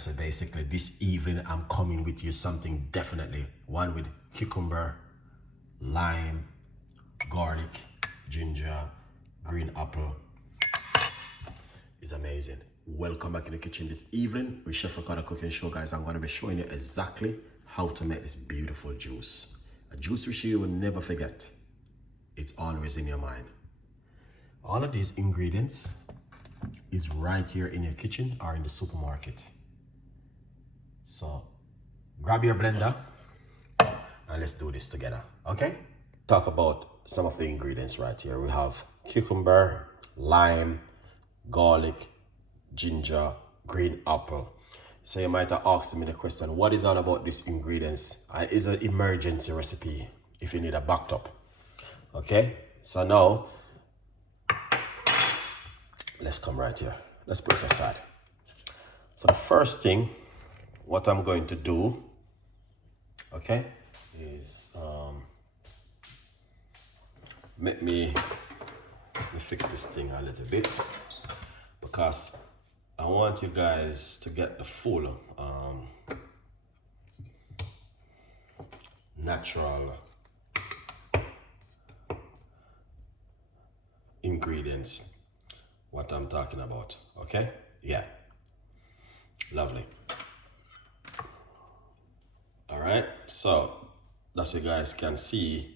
so basically this evening I'm coming with you something definitely. One with cucumber, lime, garlic, ginger, green apple. Is amazing. Welcome back in the kitchen this evening with Chef Ricardo Cooking Show, guys. I'm going to be showing you exactly how to make this beautiful juice. A juice which you will never forget. It's always in your mind. All of these ingredients is right here in your kitchen or in the supermarket. So grab your blender and let's do this together, okay? Talk about some of the ingredients right here. We have cucumber, lime, garlic, ginger, green apple. So you might have asked me the question, what is all about these ingredients? It's an emergency recipe if you need a backup. Okay, so now let's come right here. Let's put this aside. So the first thing, what I'm going to do, okay, is let me fix this thing a little bit, because I want you guys to get the full natural ingredients, what I'm talking about, okay? Yeah, lovely. All right, so that's you guys can see.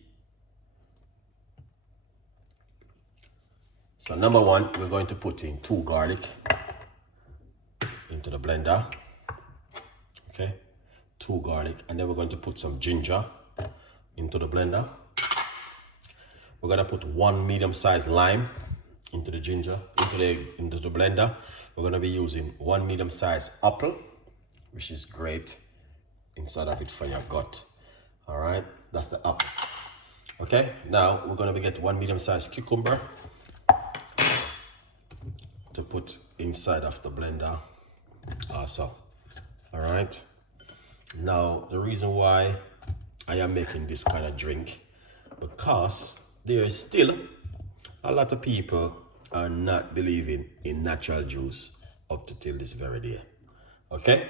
So number one, we're going to put in 2 garlic into the blender, okay? 2 garlic, and then we're going to put some ginger into the blender. We're gonna put 1 medium-sized lime into the ginger, into the blender. We're gonna be using 1 medium-sized apple, which is great inside of it for your gut. All right, that's the apple. Okay, now we're gonna get 1 medium-sized cucumber to put inside of the blender also. All right, now the reason why I am making this kind of drink, because there is still a lot of people are not believing in natural juice up to till this very day. Okay,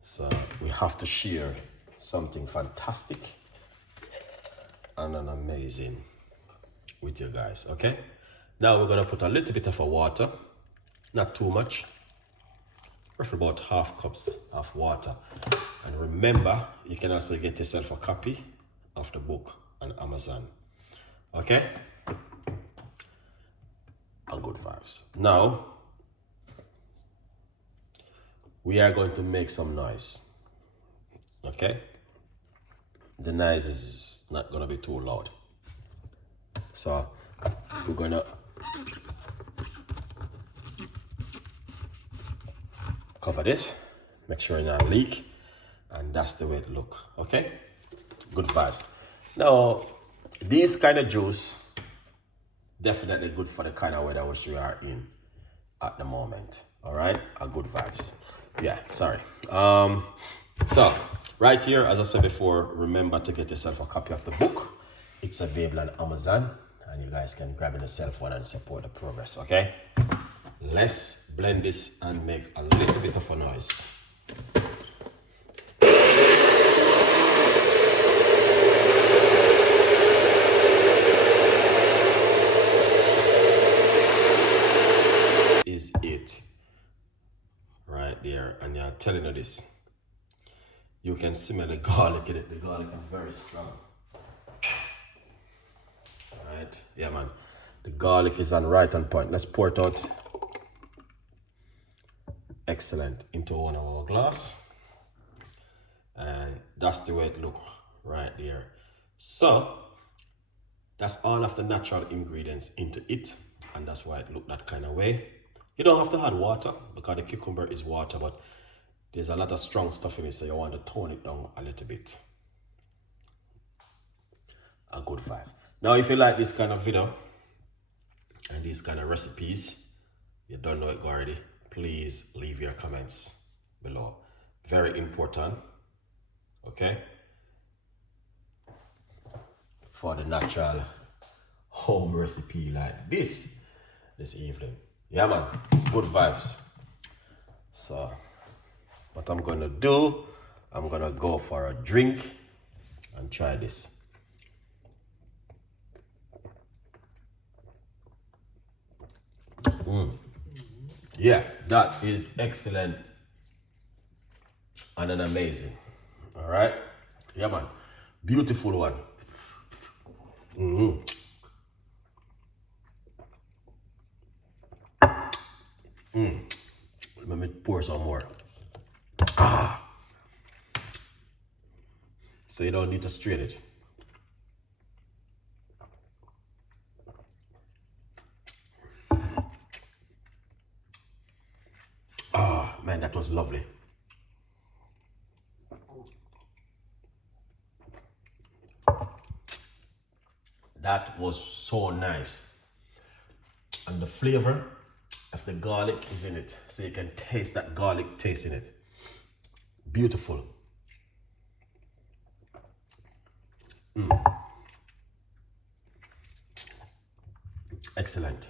so we have to share something fantastic and an amazing with you guys. Okay, now we're gonna put a little bit of water, not too much, roughly about 1/2 cups of water. And remember, you can also get yourself a copy of the book on Amazon. Okay, and good vibes. Now we are going to make some noise. Okay, the noise is not gonna be too loud, so we're gonna cover this, make sure it not leak, and that's the way it look. Okay, good vibes. Now this kind of juice definitely good for the kind of weather which we are in at the moment. All right, a good vibes. Yeah, sorry. So right here, as I said before, remember to get yourself a copy of the book. It's available on Amazon, and you guys can grab it yourself one and support the progress. Okay, let's blend this and make a little bit of a noise. Is it right there, and I'm telling you this, you can smell the garlic in it. The garlic is very strong. Right, yeah man, the garlic is right on point. Let's pour it out, excellent, into one of our glass, and that's the way it look right there. So that's all of the natural ingredients into it, and that's why it look that kind of way. You don't have to add water because the cucumber is water, but there's a lot of strong stuff in it, so you want to tone it down a little bit. A good vibe. Now, if you like this kind of video and these kind of recipes, you don't know it already, please leave your comments below. Very important, okay? For the natural home recipe like this evening. Yeah man, good vibes. So what I'm gonna do, I'm gonna go for a drink and try this. Yeah, that is excellent and an amazing. All right, yeah, man, beautiful one. Let me pour some more. So you don't need to strain it. Man, that was lovely. That was so nice. And the flavor of the garlic is in it. So you can taste that garlic taste in it. Beautiful. Excellent.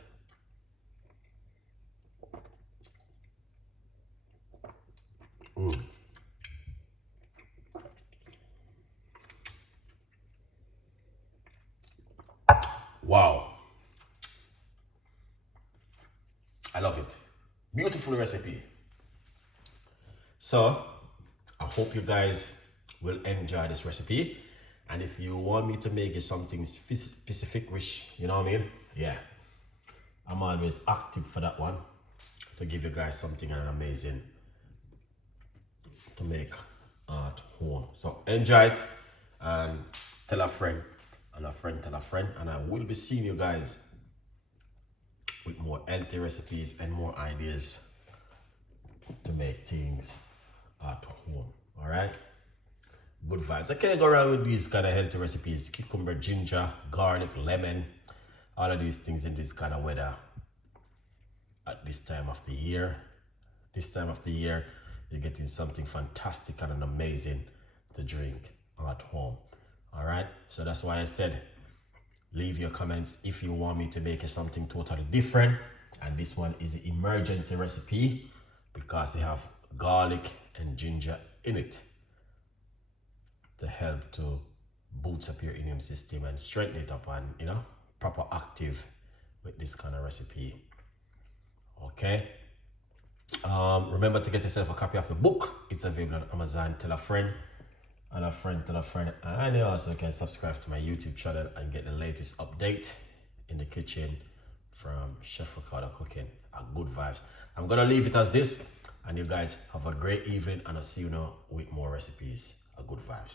Wow. I love it. Beautiful recipe. So, I hope you guys will enjoy this recipe. And if you want me to make you something specific, which, you know what I mean? Yeah. I'm always active for that one. To give you guys something amazing to make at home. So enjoy it and tell a friend and a friend tell a friend. And I will be seeing you guys with more healthy recipes and more ideas to make things at home. All right, good vibes. I can't go around with these kind of healthy recipes: cucumber, ginger, garlic, lemon, all of these things in this kind of weather at this time of the year. This time of the year, you're getting something fantastic and amazing to drink at home. All right, so that's why I said leave your comments if you want me to make something totally different. And this one is an emergency recipe because they have garlic and ginger in it to help to boost up your immune system and strengthen it up and, you know, proper active with this kind of recipe. Okay. Remember to get yourself a copy of the book. It's available on Amazon. Tell a friend and a friend tell a friend. And you also can subscribe to my YouTube channel and get the latest update in the kitchen from Chef Ricardo Cooking. Good vibes. I'm gonna leave it as this, and you guys have a great evening, and I'll see you now with more recipes. Good vibes.